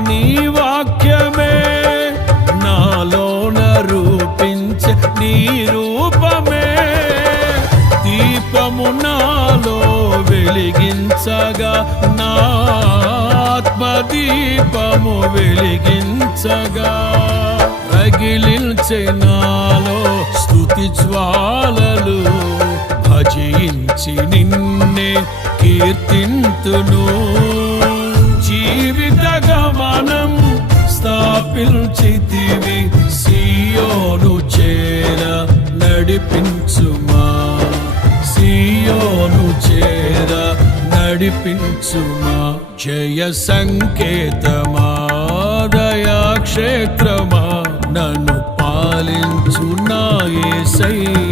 నీ వాక్యమే నాలోన రూపించే నీ రూపమే దీపము నాలో వెలిగించగా నా ఆత్మదీపము వెలిగించగా రగిలించే నాలో స్తుతి జ్వాలలు భజించి నిన్నే కీర్తింతును జీవిత గమనం స్థాపించితివి సియోను చేర నడిపించుమా సియోను చేర నడిపించుమా జయ సంకేతమా దయాక్షేత్రమా నన్ను పాలించు నా యేసయ్యా